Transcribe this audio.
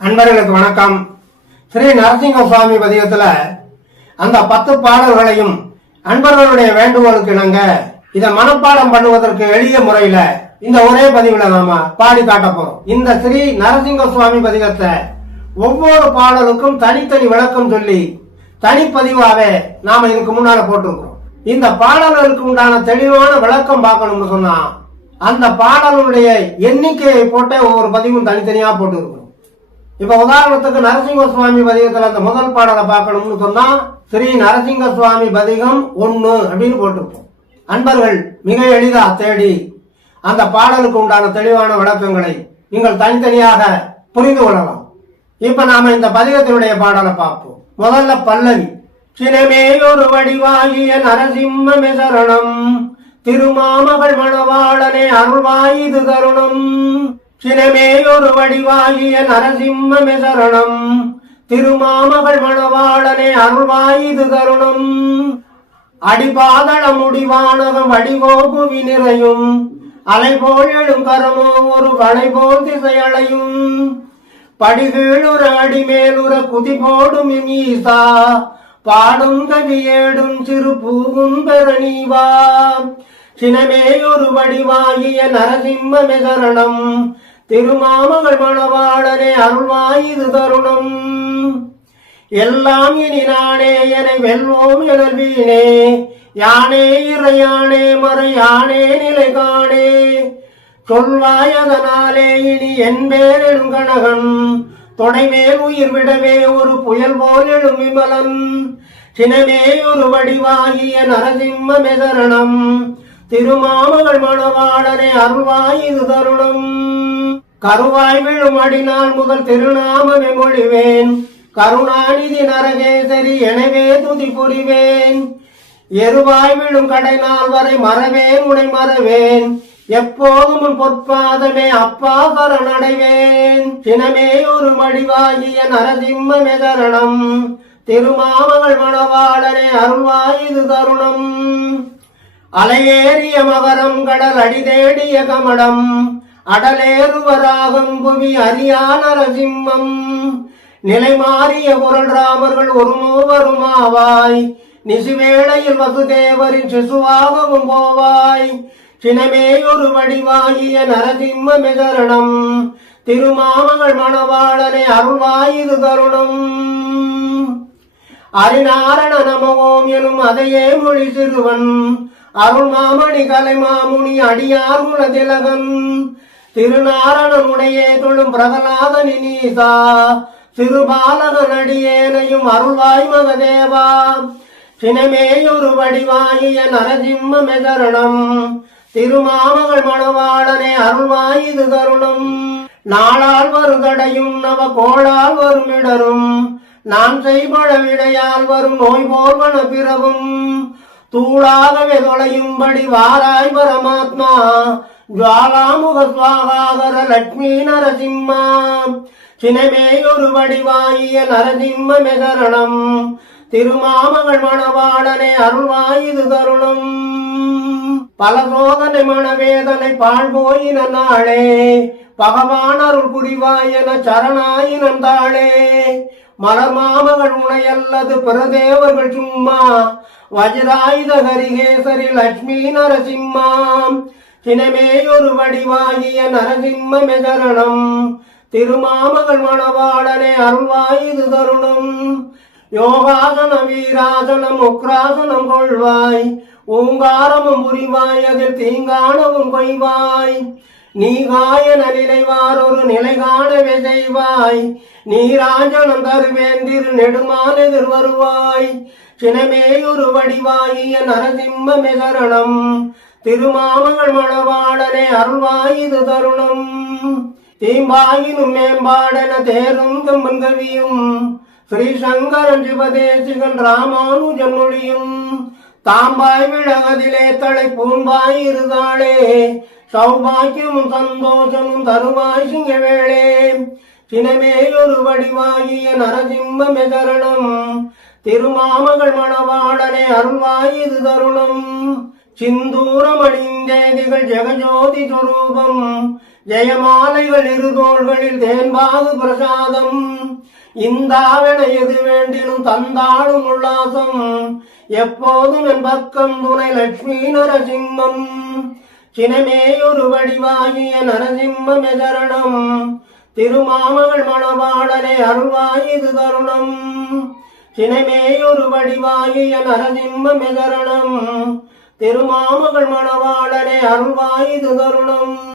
அன்பர்களுக்கு வணக்கம். ஸ்ரீ நரசிங்க சுவாமி பதிகத்துல அந்த 10 பாடல்களையும் அன்பர்களுடைய வேண்டுகோளுக்கு இணங்க இதை மனப்பாடம் பண்ணுவதற்கு எளிய முறையில இந்த ஒரே பதிவுல நாம பாடி காட்ட போறோம். இந்த ஸ்ரீ நரசிங்க சுவாமி பதிகத்தை ஒவ்வொரு பாடலுக்கும் தனித்தனி விளக்கம் சொல்லி தனிப்பதிவாவே நாம இதுக்கு முன்னால போட்டிருக்கிறோம். இந்த பாடல்களுக்கு உண்டான தெளிவான விளக்கம் பார்க்கணும்னு சொன்னா அந்த பாடலுடைய எண்ணிக்கையை போட்டே ஒவ்வொரு பதிவும் தனித்தனியா போட்டு இருக்கிறோம். இப்ப உதாரணத்துக்கு நரசிங்க சுவாமி பதிகத்துல அந்த முதல் பாடலை பார்க்கணும்னு சொன்னா ஸ்ரீ நரசிங்க சுவாமி பதிகம் 1 அப்படின்னு போட்டிருப்போம். அன்பர்கள் மிக எளிதா தேடி அந்த பாடலுக்கு உண்டான தெளிவான விளக்கங்களை நீங்கள் தனித்தனியாக புரிந்து கொள்ளலாம். இப்ப நாம இந்த பதிகத்தினுடைய பாடலை பார்ப்போம். முதல்ல பல்லவி. சினமேயொரு வடிவாகிய நரசிம்மமே சரணம், திருமாமகள் மணவாளனே அருள்வாயுது தருணம். சினமேயொரு வடிவாகிய நரசிம்மமே சரணம், திருமாமகள் மணவாளனே அருள்வாயுது தருணம். அடிபாதள முடிவானகம் வடிவோபுவி நிறையும், அலைபோல் எழும் கரமோ ஒரு வளை போல் திசையளையும். படிகீழுற அடிமேலுற குதி போடும் ஈசா, பாடும் கவியேடும் சிறு பூவும் பெறனீவா. சினமேயொரு வடிவாகிய நரசிம்மமே சரணம், திருமாமகள் மணவாளனே அருள்வாயுது தருணம். எல்லாம் இனி நானே என வெல்வோம் எனல்வீனே, யானே இறையானே மறை யானே நிலை காணே. சொல்வாயதனாலே இனி என் பேர் எழுங்கணகன், தொடைமேல் உயிர் விடவே ஒரு புயல் போல் எழும் விமலன். சினமேயொரு வடிவாகிய நரசிம்மமே சரணம், திருமாமகள் மணவாளனே அருள்வாயுது தருணம். கருவாய் விழும் அடிநாள் முதல் திருநாமமே மொழிவேன், கருணாநிதி நரகேசரி எனவே துதி புரிவேன். எருவாய் விழும் கடை நாள் வரை மறவேன் உனை மறவேன், எப்போதும் உன் பொற்பாதமே அப்பா சரணடைவேன். சினமேயொரு வடிவாகிய நரசிம்மமே சரணம், திருமாமகள் மணவாளனே அருள்வாயுது தருணம். அலையேறிய மகரம் கடல் அடி தேடிய கமடம், அடலேறுவராகம் புவி அறியா நரசிம்மம். நிலை மாறிய குரல் ராமர்கள் ஒரு மூவருமாவாய், நிசுவேளையில் வசுதேவரின் சிசுவாகவும் போவாய். சினமேயொரு வடிவாகிய நரசிம்மமே சரணம், திருமாமகள் மணவாளனே அருள்வாயுது தருணம். அரிநாரண நமவோம் எனும் அதையே மொழி சிறுவன், அருள் மாமணி கலைமாமுனி அடியார் குலதிலகன். திருநாரணனுடைய தொழும் பிரகலாதனி நீசா, சிறுபாலகன் அடியேனையும் அருள்வாய் மகதேவா. சினமேயொரு வடிவாகிய நரசிம்மமே சரணம், திருமாமகள் மணவாளனே அருள்வாயுது தருணம். நாளால் வருதடையும் நவ கோளால் வரும் இடரும், நான் செய்பழ விடையால் வரும் நோய் போர்வன பிறவும். தூளாகவே தொலையும்படி வாராய் பரமாத்மா, ஜுவாலாமுக சுவாகாகர லட்சுமி நரசிம்மா. சினமேயொரு வடிவாகிய நரசிம்மமே சரணம், திருமாமகள் மணவாளனே அருள்வாயுது தருணம். பல சோதனை மனவேதனை பாழ் போயின நாளே, பகவான் அருள் புரிவாயன சரணாயினந்தாளே. மலர் மாமகள் உனையல்லது பிரதேவர்கள் சும்மா, வஜ்ராயுத ஹரிகேசரி லட்சுமி நரசிம்மா. சினமேயொரு வடிவாகிய நரசிம்மமே சரணம், திருமாமகள் மணவாளனே அருள்வாயுது தருணம். யோகாசன வீராசனம் உக்ராசனம் கொள்வாய், ஓங்காரமும் புரிவாய் அதில் தீங்கானவும் கொய்வாய். நீ காயன நிலைவார் ஒரு நிலை காணவே செய்வாய், நீராஞ்சனம் தருவேன் திரு நெடுமான் எதிர் வருவாய். சினமேயொரு வடிவாகிய நரசிம்மமே சரணம், திருமாமகள் மணவாளனே அருள்வாயுது தருணம். தீம்பாயினும் மேம்பாடன தேரும் கம்பன் கவியும், ஸ்ரீ சங்கரன் சிவதேசிகன் ராமானுஜன் மொழியும். தாம்பாய் விழகதிலே தலை பூம்பாய் இருதாளே, சௌபாக்கியமும் சந்தோஷமும் தருவாய் சிங்கவேளே. சினமேயொரு வடிவாகிய நரசிம்மமே சரணம், திருமாமகள் மணவாளனே அருள்வாயுது தருணம். சிந்தூரம் அணிந்தேதிகள் ஜெகஜோதி சொரூபம், ஜெயமாலைகள் இருதோள்களில் தேன்பாது பிரசாதம் இந்தாவென எது வேண்டினும் தந்தாடும் உல்லாசம் எப்போதும் என் பக்கம் துணை லட்சுமி நரசிம்மம் சினமேயொரு வடிவாகிய நரசிம்ம மெதரணம் திருமாமகள் மணவாளனே அருள்வாயுது தருணம் சினமேயொரு வடிவாகிய நரசிம்ம மெதரணம் திருமாமகள் மணவாளனே அருள்வாயுது தருணம்.